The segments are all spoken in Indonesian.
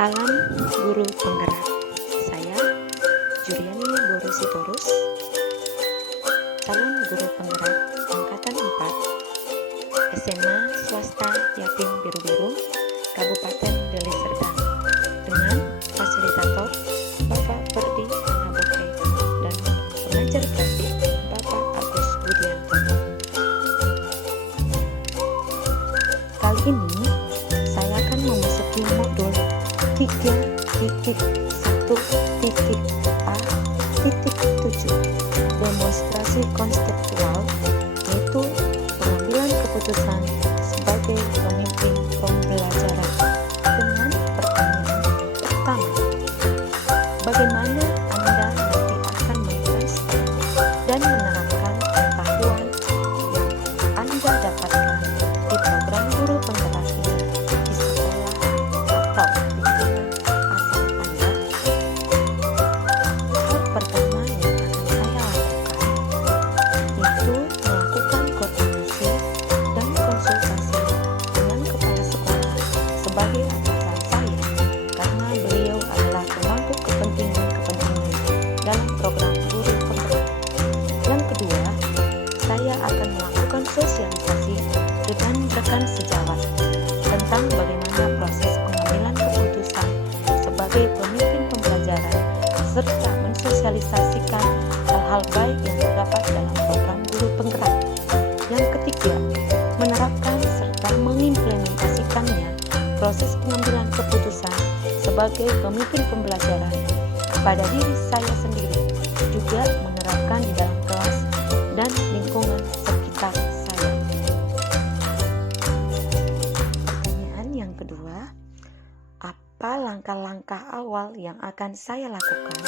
Salam Guru Penggerak. Saya Juliani Borusitorus, calon guru penggerak angkatan 4 SMA swasta Yapin Biru-Biru, Kabupaten Deli Serdang, dengan fasilitator Bapak Ferdi Anaboke dan pengajar praktik Bapak Agus Budianto. Kali ini saya akan memasuki modul 3.1.A.7 demonstrasi konseptual, yaitu pengambilan keputusan sebagai pemimpin pembelajaran, dengan pertanyaan pertama: bagaimana Anda nanti akan mentransfer dan menerapkan pengetahuan yang Anda dapatkan di program guru penggerak ini di sekolah atau di asal Anda? Hal pertama yang akan saya lakukan yaitu melakukan koordinasi dan konsultasi dengan kepala sekolah sebagai atasan saya, karena beliau adalah pemangku kepentingan dalam program guru penggerak. Yang kedua, saya akan melakukan sosialisasi dengan rekan sejawat tentang bagaimana proses pengambilan keputusan sebagai pemimpin pembelajaran, serta mensosialisasikan hal-hal baik yang terdapat dalam program guru penggerak. Yang ketiga, menerapkan serta mengimplementasikannya proses pengambilan keputusan sebagai pemimpin pembelajaran pada diri saya sendiri, juga menerapkan di dalam kelas dan lingkungan sekitar saya. Pertanyaan yang kedua, apa langkah-langkah awal yang akan saya lakukan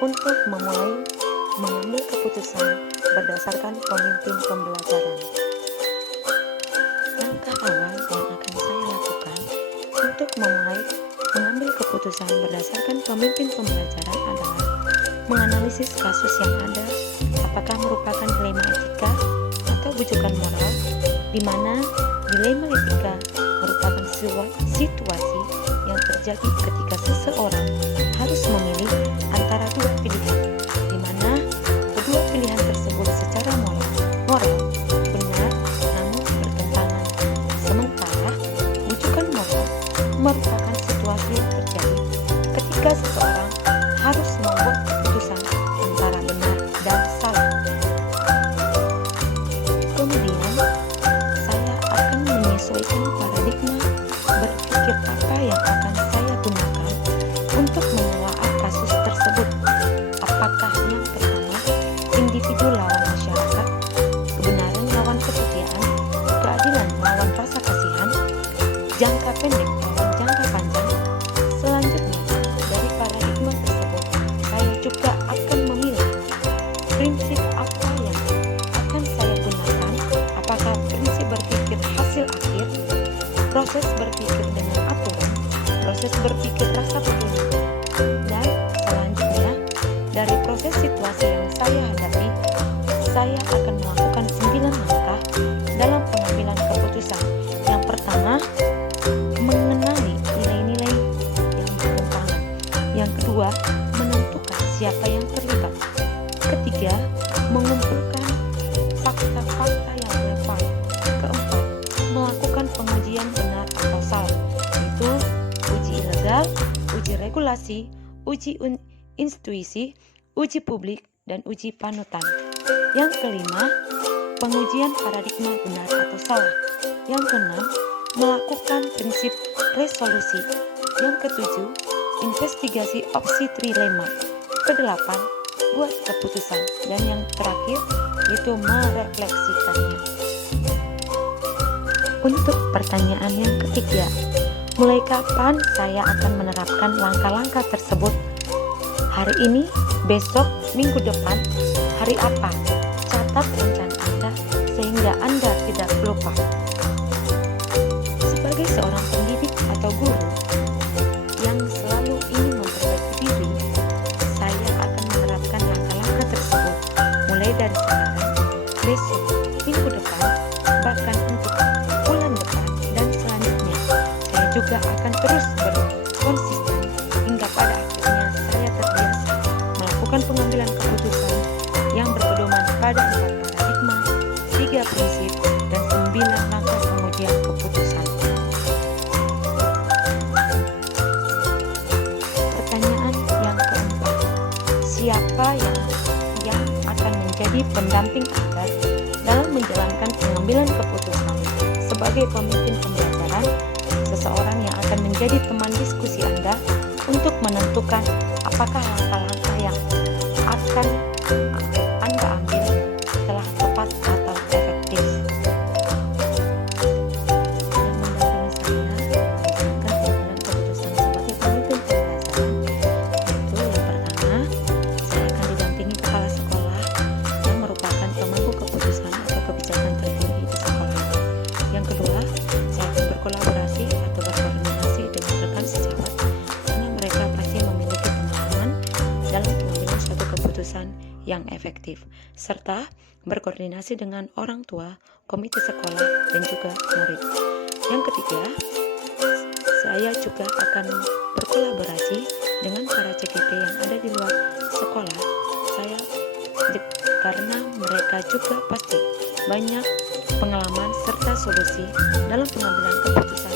untuk memulai mengambil keputusan berdasarkan pemimpin pembelajaran? Langkah awal yang akan saya lakukan untuk memulai mengambil keputusan berdasarkan pemimpin pembelajaran adalah menganalisis kasus yang ada, apakah merupakan dilema etika atau bujukan moral, di mana dilema etika merupakan situasi yang terjadi ketika seseorang harus memilih antara dua pilihan, di mana kedua pilihan tersebut secara moral benar namun bertentangan. Sementara bujukan moral merupakan situasi yang terjadi ketika seseorang harus membuat keputusan antara benar dan salah. Kemudian, saya akan menyesuaikan paradigma berpikir apa yang akan saya gunakan untuk menelaah kasus tersebut. Apakah yang pertama, individu lawan masyarakat, kebenaran lawan kesetiaan, keadilan lawan rasa kasihan, jangka pendek lawan jangka panjang. Selanjutnya, dari paradigma tersebut, saya juga akan memilih prinsip apa yang akan saya gunakan. Apakah prinsip berpikir hasil akhir, proses berpikir dengan aturan, proses berpikir rasa peduli, dan selanjutnya, dari proses situasi yang saya hadapi, saya akan melakukan 9 langkah dalam pengambilan keputusan. Yang pertama, mengenali nilai-nilai yang bertentangan. Yang kedua, menentukan siapa yang terlibat. Ketiga, mengumpulkan fakta-fakta yang relevan. Keempat, melakukan pengujian benar atau salah, yaitu uji ilegal, uji regulasi, uji intuisi, uji publik, dan uji panutan. Yang kelima, pengujian paradigma benar atau salah. Yang keenam, melakukan prinsip resolusi. Yang ketujuh, investigasi opsi trilema. Kedelapan, buat keputusan. Dan yang terakhir, yaitu merefleksikannya. Untuk pertanyaan yang ketiga, mulai kapan saya akan menerapkan langkah-langkah tersebut? Hari ini, besok, minggu depan, hari apa? Catat rencana Anda sehingga Anda tidak lupa. Sebagai seorang pendidik atau guru yang selalu ingin memperbaiki diri, saya akan menerapkan langkah-langkah tersebut mulai dari sekarang, besok, minggu depan, bahkan untuk bulan depan dan selanjutnya. Saya juga akan terus berkonsisten siapa yang akan menjadi pendamping Anda dalam menjalankan pengambilan keputusan. Sebagai pemimpin pembelajaran, seseorang yang akan menjadi teman diskusi Anda untuk menentukan apakah langkah-langkah yang akan Anda ambil telah tepat atau efektif. Yang mendampingi saya menjalankan pengambilan keputusan sebagai pemimpin pembelajaran, yaitu yang pertama, saya akan didampingi kepala sekolah yang merupakan pemangku keputusan atau kebijakan tertinggi di sekolah. Yang kedua, saya akan berkolaborasi atau berkoordinasi dengan rekan sejawat karena mereka pasti memiliki pengalaman dalam pengambilan suatu keputusan yang efektif, serta berkoordinasi dengan orang tua, komite sekolah, dan juga murid. Yang ketiga, saya juga akan berkolaborasi dengan para CGP yang ada di luar sekolah. Karena mereka juga pasti banyak pengalaman serta solusi dalam pengambilan keputusan